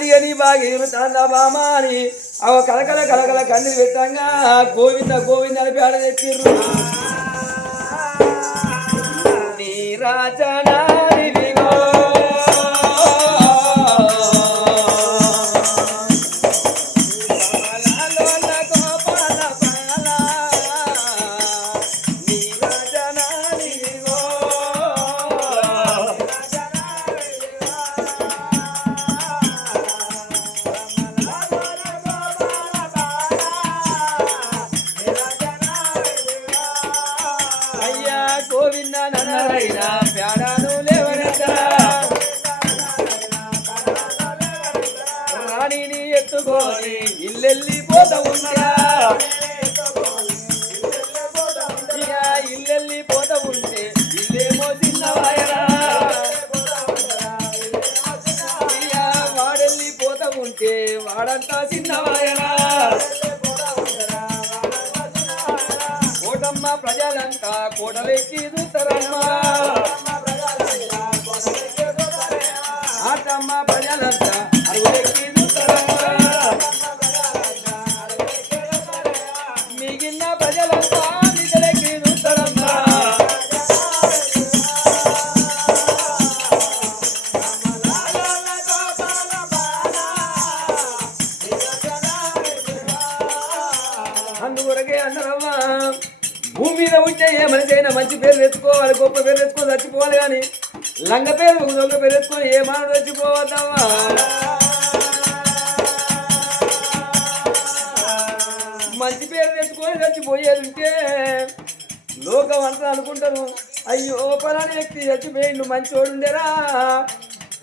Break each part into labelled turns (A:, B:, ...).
A: దిగని బాగా తాందా బామా అని అవ కలకల కలకల కన్నీరు పెట్టంగా గోవింద గోవింద అని పేడ తెచ్చిర్రు నీ రాజనారిదిగో. గోవింద నన్నరైనా ప్యాడాను లేవనెత్తరా రాణిని ఎత్తుకొని ప్రజలంతా కోటలెక్కి ఆటమ్మ ప్రజలంతా తెచ్చుకొని లోకం అంతా అనుకుంటారు. అయ్యో పలాని వ్యక్తి చచ్చిపోయిండు మంచోడుందేరా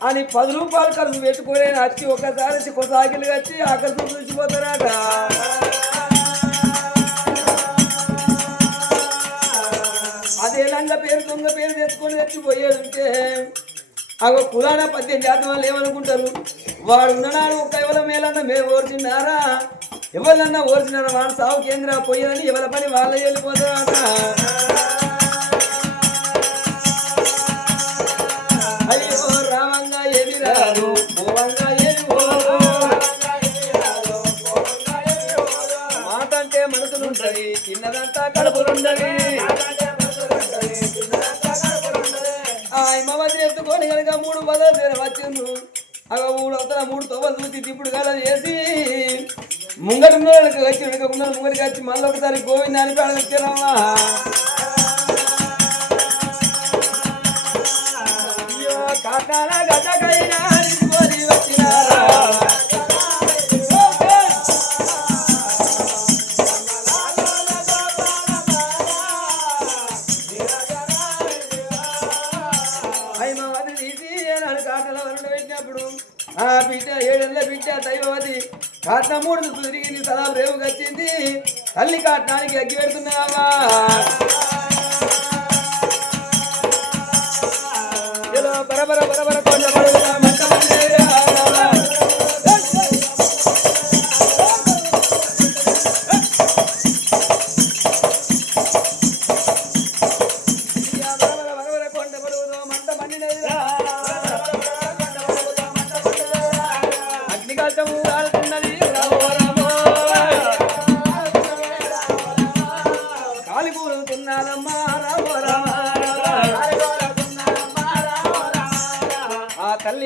A: అని పది రూపాయలు ఖర్చు పెట్టుకునే వచ్చి ఒకసారి వచ్చి కొత్త ఆకిలు వచ్చి ఆకలి చూసిపోతారట అదే లంగ పేరు దొంగ పేరు తెచ్చుకొని చచ్చిపోయేది ఉంటే అగో పురాణ పద్దెనిమిది జాతం వాళ్ళు ఏమనుకుంటారు? వాడు ఉన్ననాడు కేవలం మేలన్న మేము ఓర్చినారా ఎవరన్నా ఓర్చినారా వాడు సాగు కేంద్ర పోయారని ఎవరి పని వాళ్ళ వెళ్ళిపోతారట అయ్యో రామంగా ఏమి రాదు భోవంగా ఏమి పోదు మాట అంటే మనసులుంటది చిన్నదంతా కడుపులుండది మమ్మల్ని ఎత్తుకొని కనుక మూడు పదాలు వచ్చిండు అగ మూడు అవతల మూడు తొవ్వలు చూసి ఇప్పుడు కల చేసి ముంగటి ముందరికి వచ్చి వెనుకకుండా ముంగటికి వచ్చి మళ్ళీ ఒకసారి గోవింద అని పేడ వచ్చారమ్మా అయ్యో కాకాల గడ్డకైనా వచ్చినారా? ఏనాడు ఆ బిడ్డ ఏడేళ్ళ బిడ్డ దైవవతి. కాట్న మూడు తిరిగింది సదా రేవుకి వచ్చింది. తల్లి కాట్నానికి అగ్గి పెడుతున్నావా? ఏదో బరబర బరబర కొండ పడుగుతా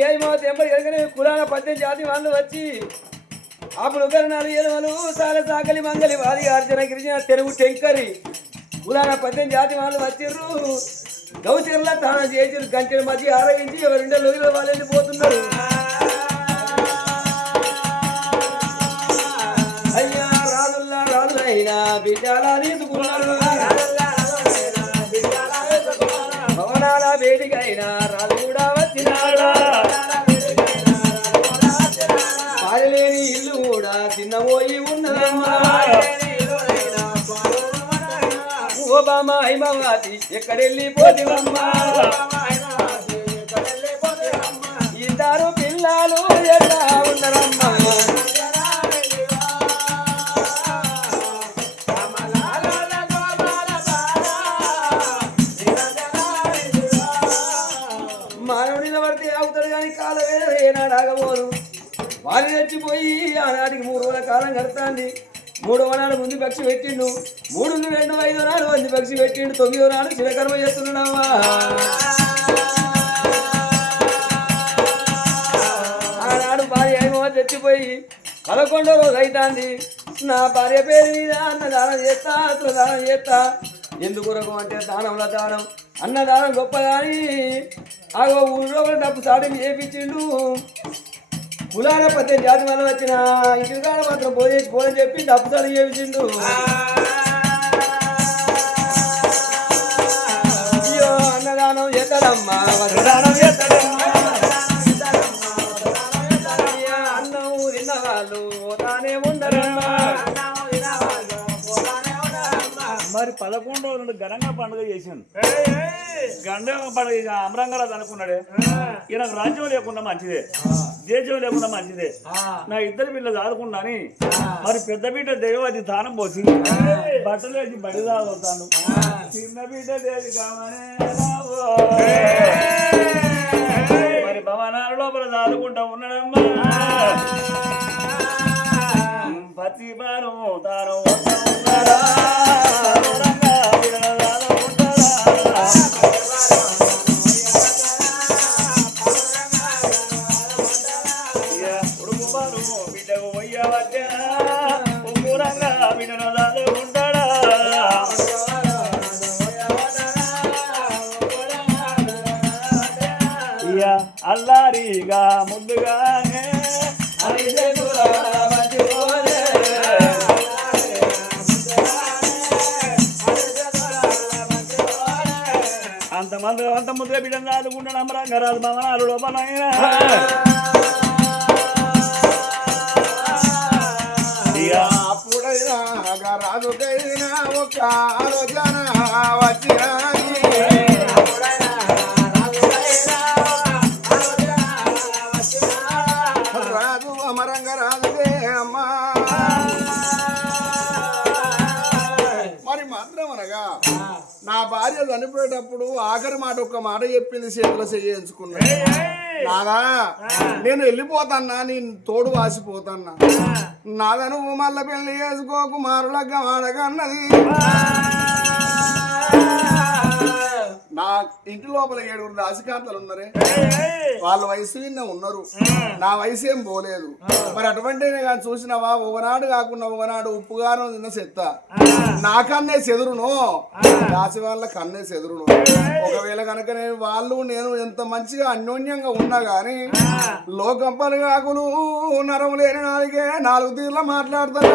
A: ఆ తల్లి అయిమో కులాల పద్దెనిమిది జాతి వాళ్ళు వచ్చి అప్పుడు నాలుగు ఎలువలు సాల సాకలి మంగలి వారి అర్జున గిరిజన తెలుగు టెంకరి. కులాల పద్దెనిమిది జాతి వాళ్ళు వచ్చిర్రు. గౌచర్ల తాను చేసి గంటల మధ్య ఆరగించి ఎవరిండే లొగిలో వాళ్ళు వెళ్ళిపోతున్నారు అయ్యా రాజుల్లా రాజులైనా బిడ్డలా తీసుకున్నారు. అవుతాడు కానీ కాలం వేరే ఏనాడు ఆగబోదు. వారి చచ్చిపోయి ఆనాటికి మూడు రోజుల కాలం గడుతుంది మూడవ నాడు ముందు పక్షి పెట్టిండు. మూడు రెండు ఐదు నాడు మంది పక్షి పెట్టిండు. తొమ్మిది నాడు చిరకర్మ చేస్తున్నాడమ్మా ఆనాడు భార్య ఏమో తెచ్చిపోయి పదకొండో రోజు అవుతాంది నా భార్య పేరు మీద అన్నదానం చేస్తా దానం చేస్తా. ఎందుకు రకం అంటే దానంలో దానం అన్నదానం గొప్ప కానీ ఆ ఊళ్ళో డబ్బు సాటి చేపించిండు. కులాల పద్దె జాతి వల్ల వచ్చిన ఇంటికాడ మాత్రం పోయేసి పోలని చెప్పి డబ్బు
B: చేసిండు పదకొండు రోజులు ఘనంగా పండుగ చేశాను గండంగా పండుగ అమరంగరాజు అనుకున్నాడే. ఈయనకు రాజ్యం లేకుండా మంచిదే. దేశం లేకుండా మంచిదే. నా ఇద్దరు పిల్లలు ఆదుకున్నాని మరి పెద్ద బిడ్డ దైవది తానం పోసి బట్టలు వేసి బడి తాగుతాను చిన్న బిడ్డ దేవి కామనే. మరి భవనాల లోపల దాదుకుంటా ఉన్నాడమ్మా. పతి బాను తాను అంత ముద్దుగా బిడ్డను దాదుకుంటాడు అమరంగరాజు భవనాలు లోపలైనా.
C: అప్పుడైనా రాజుకైనా ఒక ఆలోచన వచ్చినది భార్య చనిపోయేటప్పుడు ఆఖరి మాట ఒక్క మాట చెప్పింది చేతిలో చేయించుకున్నా. నాదా నేను వెళ్ళిపోతాన్నా నేను తోడు వాసిపోతాన్నా. నాదా నువ్వు మళ్ళీ పెళ్ళి చేసుకోకు మారులగ్గ వాడకన్నది నా ఇంటి లోపల ఏడుగురు దాసికాంతలు ఉన్నారే. వాళ్ళ వయసు విన్న ఉన్నారు. నా వయసు ఏం పోలేదు. మరి అటువంటినే కానీ చూసినావా? ఒకనాడు కాకుండా ఒకనాడు ఉప్పుగాను తిన్న చెత్త. నాకన్నే చెదురును? దాసి వాళ్ళ కన్నే చెదురును? ఒకవేళ కనుక నేను వాళ్ళు నేను ఎంత మంచిగా అన్యోన్యంగా ఉన్నా గాని లోకం పలుగాకులు నరం లేని నాలుగే నాలుగు తీర్ల మాట్లాడతారు?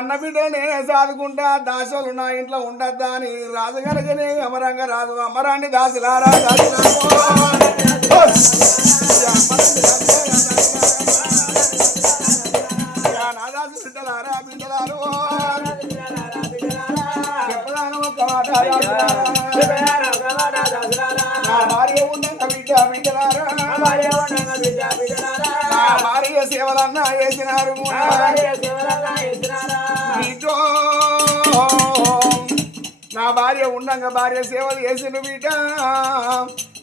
C: నా కన్న సాదుకుంటా దాసోలు నా ఇంట్లో ఉండద్దా అని రాజు కనుకనే అమరంగా రాదు అమరాన్ని దాసులారా దాసులారా నా దాసు బిడ్డలారా భార్య ఉండంగా బిడ్డ బిడ్డలారా. భార్య సేవలన్నా వేసినారు. నా భార్య ఉండంగా భార్య సేవలు చేసిన బిడ్డ.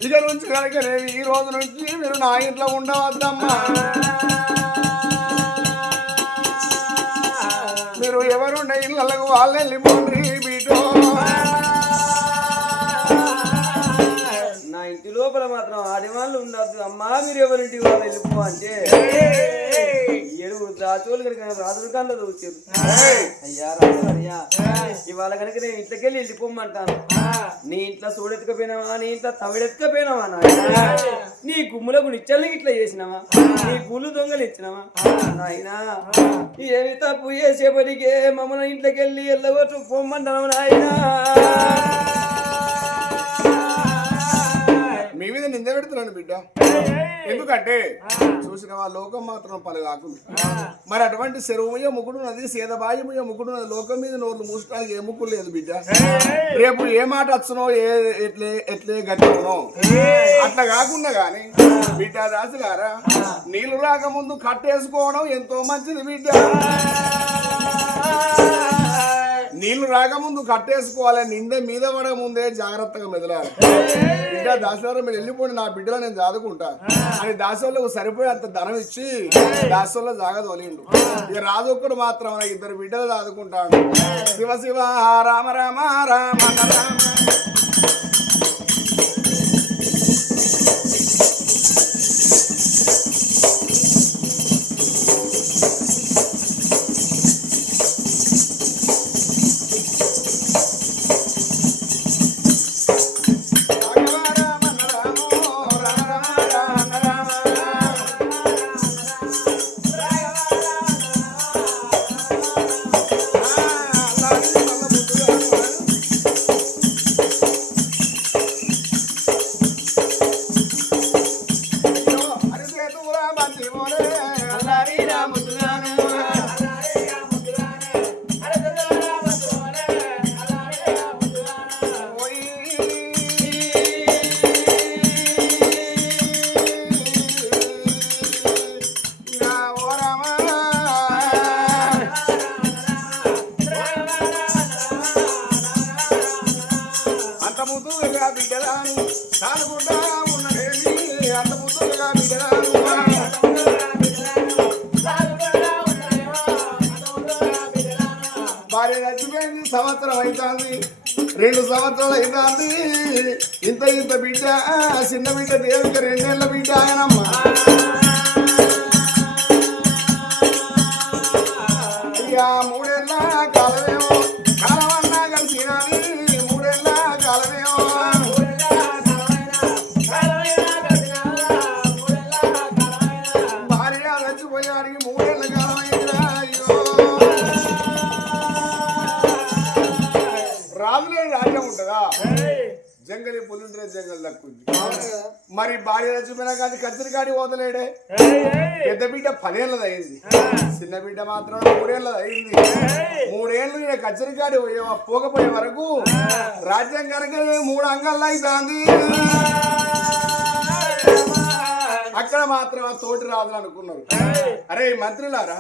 C: ఇక నుంచి కనుక నేను ఈ రోజు నుంచి మీరు నా ఇంట్లో ఉండవద్దమ్మా. మీరు ఎవరుండ ఇళ్ళకు వాళ్ళు వెళ్ళిపోండి బిడ్డో.
A: ఇంటి లోపల మాత్రం ఆదివాళ్ళు ఉండద్దు. అమ్మా మీరు ఎవరింటి వాళ్ళు వెళ్ళిపో అంటే. ఏడుగురు దాచోళ్ళు కనుక రాజుల కళ్ళు వచ్చారు. అయ్యా రాజు అయ్యా ఇవాళ కనుక నేను ఇంట్లోకెళ్ళి వెళ్ళిపోమంటాను. నీ ఇంట్లో చూడెత్తుకపోయినావా నీ ఇంట్లో తవిడెత్తుకపోయినావా నాయనా? నీ గుమ్ములకు నిచ్చల్ని ఇట్లా చేసినావా? నీ గుళ్ళు దొంగలు ఇచ్చినావా? నాయనా ఏమి తప్పు చేసేపటికే మమ్మల్ని ఇంట్లోకి వెళ్ళి వెళ్ళగొట్టు పొమ్మంటాను నాయనా?
C: నింద పెడుతున్నాను బిడ్డ ఎందుకంటే చూసిన వాళ్ళ లోకం మాత్రం పలుగాకులు మరి అటువంటి శరువుయ ముకుడు నది సేదబాయముయ ముకుడు నది లోకం మీద నోర్లు మూసడానికి ఏ ముక్కు లేదు బిడ్డ. రేపు ఏ మాట వచ్చునో ఏ ఎట్లే ఎట్లే గట్టవునో అట్లా కాకుండా గాని బిడ్డ రాజుగారా నీళ్ళు రాకముందు కట్టేసుకోవడం ఎంతో మంచిది బిడ్డ. నీళ్ళు రాకముందు కట్టేసుకోవాలి నిందే మీద పడక ముందే జాగ్రత్తగా మెదలాలి. బిడ్డ దాసోళ్ళ మీరు వెళ్ళిపోండి నా బిడ్డలో నేను చదువుకుంటా అని దాసోళ్ళకు సరిపోయే అంత ధనం ఇచ్చి దాసోళ్ళ జాగ తోలిండు. ఇక రాజొక్కడు మాత్రం ఇద్దరు బిడ్డలు చదువుకుంటాడు శివ శివ రామ రామ రామ రామ. భార్య చచ్చిపోయింది సంవత్సరం అవుతుంది రెండు సంవత్సరాలు అవుతుంది ఇంత ఇంత బిడ్డ చిన్న బిడ్డ దేవుడికి రెండేళ్ళ బిడ్డ ఆయనమ్మ. జంగలి పులింటే జంగల్ దక్కుంది. మరి భార్య చచ్చిపోయినా కానీ కత్తిరికాడి పోతలేడే? పెద్ద బిడ్డ పదేళ్ళది అయింది. చిన్న బిడ్డ మాత్రం మూడేళ్ళది అయింది. మూడేళ్ళు ఈయన కచ్చరికాడి పోయే- పోకపోయే వరకు రాజ్యం కనుక మూడు అంగాల్లో అవుతుంది అక్కడ మాత్రం ఆ తోటి రాజులు అనుకున్నారు. అరే మంత్రులారా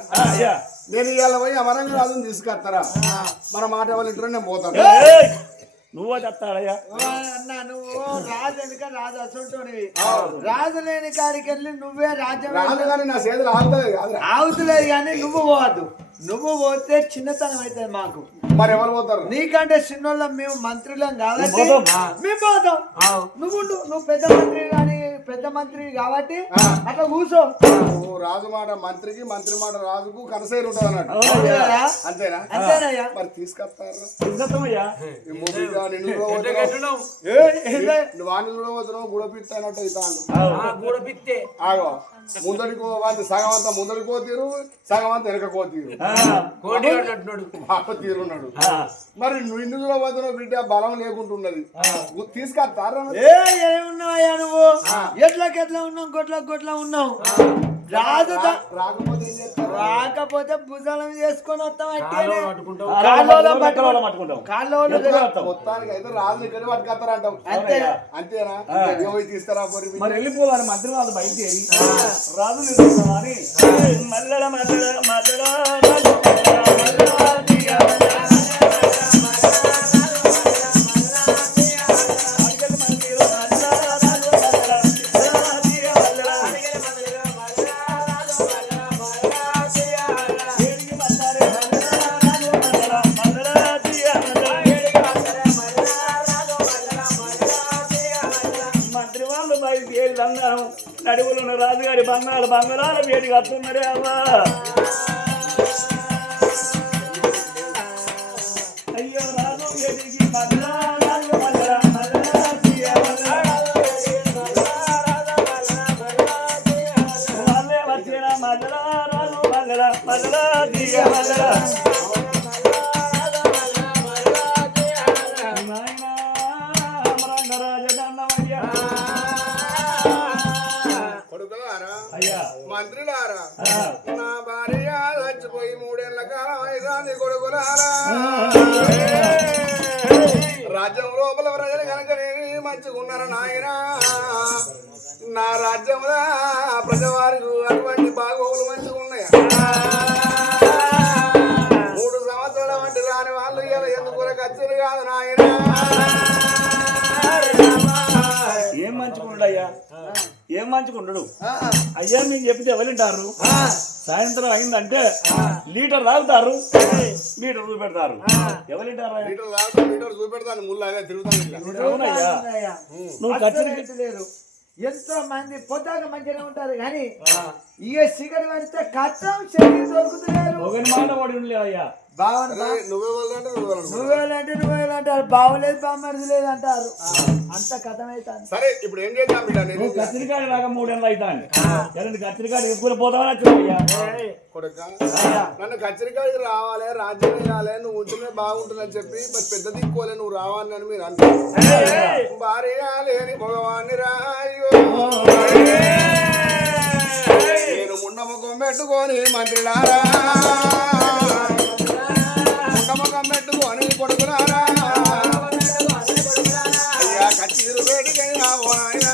C: నేను ఇవాళ పోయి అమరంగ రాజుని తీసుకొస్తారా? మన మాట వాళ్ళ ఇంట్లో నేను పోతాను!
B: నువ్వే చెప్తాడయ్యా?
D: అన్న నువ్వు రాజు వెనుక రాజు అసంటోనివి? రాజు లేని కాడికి వెళ్ళి నువ్వే రాజ్యం
C: రాజు కానీ నా చేతులు ఆగుతలేదు కాదురా.
D: ఆగుతలేదు కానీ నువ్వు పోవద్దు. నువ్వు పోతే చిన్నతనం అవుతుంది మాకు.
C: మరి ఎవరు పోతారు?
D: నీకంటే చిన్నోళ్ళం మేము మంత్రులం కాబట్టి
B: మేము పోతాం.
D: నువ్వు. నువ్వు పెద్ద మంత్రి కానీ పెద్ద మంత్రి కాబట్టి అట్లా కూర్చో.
C: ఓ రాజు మాట మంత్రికి మంత్రి మాట రాజుకు కనసేరు ఉంటుంది అన్నట్టు
D: అంతేనా?
C: అంతేనా?
D: అంతేనయ్యా.
C: మరి తీసుకొస్తారా? గుడపిత్త అన్నట్టు అవుతాను ఆగో. ముందరికి వాళ్ళు సగం అంతా ముందరికి పోతీరు సగం అంతా వెనక పోతీరు. తీరున్నాడు. మరి నువ్వు ఇన్ని చూడబోతున్నావు బిడ్డ బలం లేకుంటున్నది. తీసుకొస్తారా?
D: నువ్వు? ఎట్లకి ఎట్లా ఉన్నావు గొట్ల గొట్ల ఉన్నావు రాజు
C: రాకపోతే
D: భుజాలం చేసుకొని వస్తాం అట్టేనే.
B: కాళ్ళలో పట్టుకుంటాం
D: కాళ్ళలో.
C: మొత్తానికి అయితే రాజు ఇక్కడ పట్టుకొస్తారంటావు
D: అంతే.
C: అంతేనా? పోయి బిడ్డ.
B: మరి వెళ్ళిపోవాలి మంత్రి వాళ్ళు బయలుదేరి రాజు నిలుస్తున్నామని మల్లెల మల్లెల బంగారు బంగారాల వేడి కడుతున్నాడే అవ్వా
C: రాజ్యంలో ప్రజవారికి అటువంటి బాగోగులు మంచిగా ఉన్నాయా? మూడు సంవత్సరాల వంటి రాని వాళ్ళు ఇలా
B: ఎందుకు ఖర్చులు కాదు నాయన? ఏం మంచుకుంటాడు
D: ఏం మంచుకుంటాడు
B: అయ్యా మీకు చెప్తే ఎవరింటారు సాయంత్రం అయిందంటే లీటర్ రాగుతారు లీటర్ చూపెడతారు ఎవరింటారు నువ్వు
D: ఖర్చు లేదు ఎంతో మంది పొద్దాక మంచిగా ఉంటారు కానీ ఇక సిగరెట్ పడితే కష్టం శరీరం దొరుకుతున్నారు. నువ్వేలంటే నువ్వేలంటారు బావలేదు బామ్మరిది లేదు అంటారు. అంత కథమైతాను
C: సరే ఇప్పుడు ఏం చేద్దాం
B: కత్తిరికాయ రాక మూడేళ్ళు అవుతాను ఎలాంటి కత్తిరికాయ ఎక్కువ పోతావని వచ్చినాయ్యా
C: కొడుక. నన్ను కచ్చరికాడికి రావాలి రాజ్యం రాలే నువ్వు ఉంటేనే బాగుంటుందని చెప్పి మరి పెద్ద దిక్కోలే నువ్వు రావాలని మీరు అంటారు భార్య లేని భగవాన్ని రాయో. నేను ముండముఖం పెట్టుకొని మంత్రిలారా ముండముఖం పెట్టుకొని కొడుకులారా అయ్యా కచ్చీరు వేడికైనా పోనాయనా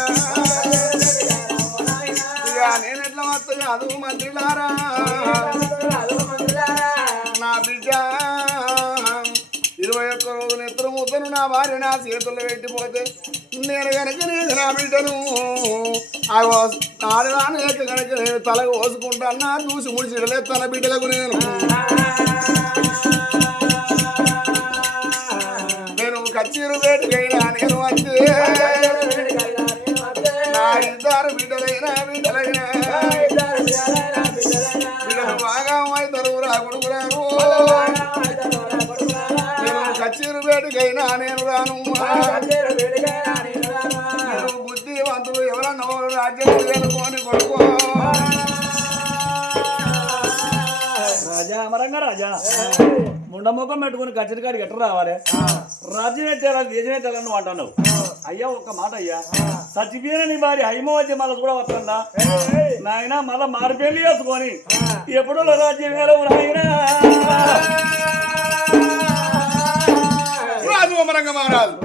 C: నేను ఎట్లా కాదు మంత్రిలారా నా బిడ్డ ఇరవై ఒక్క రోజు నెత్తురు ముద్దను నా భార్య నా చేతుల్లో పెట్టిపోతే నేను కనుక నేను నా బిడ్డను ఆడదాని కనుక నేను తల కోసుకుంటాను చూసి ముడిచిడలే తన బిడ్డలకు నేను. నేను కచ్చీరు వేటుకైనా నేను వచ్చే. నా ఇద్దరు బిడ్డలైనా బిడ్డలైనా. బిడ్డలు బాగా అవుతారు రా రాను నేను కచ్చీరు వేటుకైనా నేను రాను. రాజ్యం వెళ్ళుకొని కొడుకో
B: రాజా అమరంగా రాజా. ముండముఖం పెట్టుకుని కచ్చరికాడికి ఎట్లా రావాలి? రాజ్యం ఎట్టారా దేశం ఎట్టారా నువ్వు అంటున్నావు. అయ్యా ఒక్క మాట అయ్యా. చచ్చిపోయిన నీ భార్య హైమవతి మళ్ళీ కూడా వస్తుందా? నాయన మళ్ళా మారిపెళ్ళి చేసుకొని ఎప్పుడు రాజ్యం నాయనా
C: రాజు అమరంగ మహారాజు.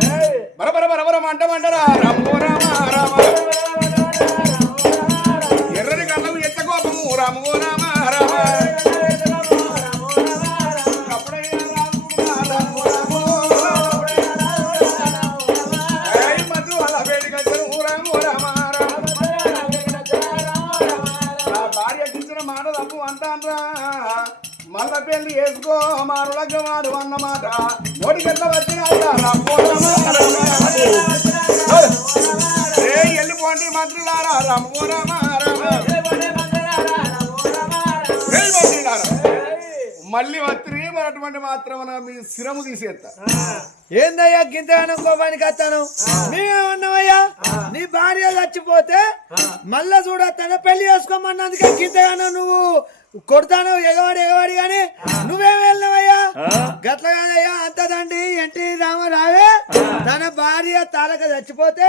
C: బరబర బరబర మంట మంటరా రామో రామ రామ. మల్ల పెళ్ళి వేసుకో మారులగ్గ వాడు అన్నమాట నోటికెట్ల వచ్చిన వెళ్ళిపోండి మంత్రులారా రమ్మో మళ్ళీ వత్రి అటువంటి మాత్రం మీ శిరము తీసేస్తా
D: ఏందయ్యా గింతగానం కోపానికి వస్తాను? మేమేమన్నామయ్యా నీ భార్య చచ్చిపోతే మళ్ళా చూడొస్తాను పెళ్ళి చేసుకోమన్నందుకే గింతగానం నువ్వు కొడతాను ఎగవాడి ఎగవాడి గాని నువ్వేం వెళ్ళినవయ్యా? గట్ల కాదయ్యా అంత దండి ఎన్టీ రామారావే తన భార్య తారక చచ్చిపోతే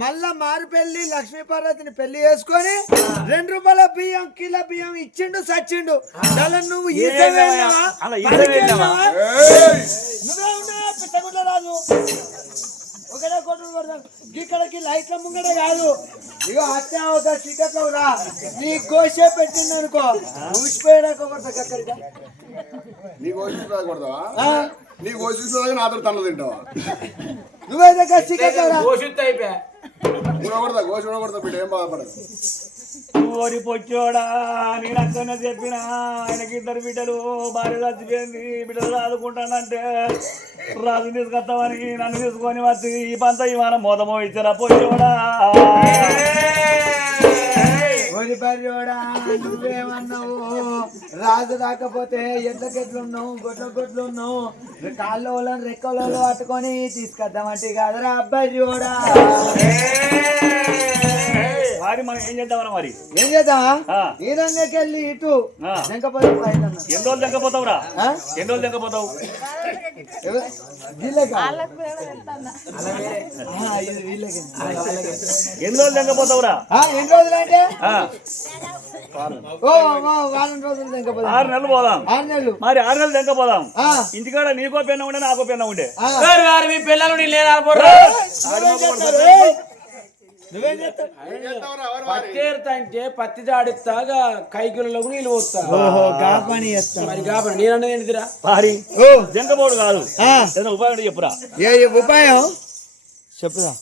D: మళ్ళా మారు పెళ్ళి లక్ష్మీ పార్వతిని పెళ్ళి చేసుకొని రెండు రూపాయల బియ్యం కిలో బియ్యం ఇచ్చిండు సచ్చిండు. నువ్వు?
B: అలా!
D: నువ్వే రాజు. ఒకటే కొట్టు ఇక్కడికి లైట్ల ముంగట కాదు. ఇగో అత్తే అవుతా చీకట్లో రా. నీ గోసే పెట్టింది అనుకో. ఊసిపోయాక కొడతా అక్కడికి
C: నీ కోసి కొడతావా?
D: ఆ,
C: నీ కోసి నాతో తనలు తింటావా?
D: నువ్వే దగ్గర చీకట్లో రా
C: నువ్వు కొడతా కోసి కొడతా బిడ్డ ఏం బాధపడదు
B: ఓరి పొచ్చోడా నేను అక్కడనే చెప్పిన ఆయనకి ఇద్దరు బిడ్డలు భార్య చచ్చిపోయింది బిడ్డలు ఆదుకుంటానంటే రాజు తీసుకొస్తామని నన్ను తీసుకొని వచ్చి ఈ పంత ఈ మనం మోదమో ఇచ్చారా పొచ్చోడా?
D: ఓరి పర్యోడా నువ్వేమన్నావు? రాజు రాకపోతే ఎట్లకెట్లున్నావు గొడ్ల గొడ్లున్నావు? ఉన్నావు కాళ్ళ వాళ్ళని రెక్కల పట్టుకొని తీసుకొద్దామంటే కాదరా అబ్బాయిడా
B: వారి మనం ఏం చేద్దామన్నా మరి?
D: ఏం చేద్దాం
B: ఆ.
D: ఈ రంగకి వెళ్ళి ఇటు
B: ఎన్ని రోజులు తెంకపోతావురా ఎన్ని రోజులు ఎన్ని రోజులు తెంకపోతావురా
D: ఎన్ని రోజులు అంటే?
B: ఆరు నెలలు పోదాం.
D: ఆరు నెలలు.
B: మరి ఆరు నెలలు తెంకపోదాం
D: ఆ,
B: ఇంటికాడ నీకో పెన్న ఉండే నాకో పెన్న ఉండే.
E: మీ పిల్లలు నీ లేదా
D: నువ్వేం చేస్తావు?
E: పత్తి ఏరుతా అంటే పత్తి జాడిస్తాగా కైకిలకు నీళ్ళు పోస్తా.
D: ఓహో గా పని చేస్తా
E: మరి కాబట్టి నేను అన్నది ఏంటిదిరా?
B: పారి.
D: ఓ
B: జంకబోడు కాదు. ఏదైనా ఉపాయం చెప్పురా.
D: ఏ ఉపాయం? చెప్పుదా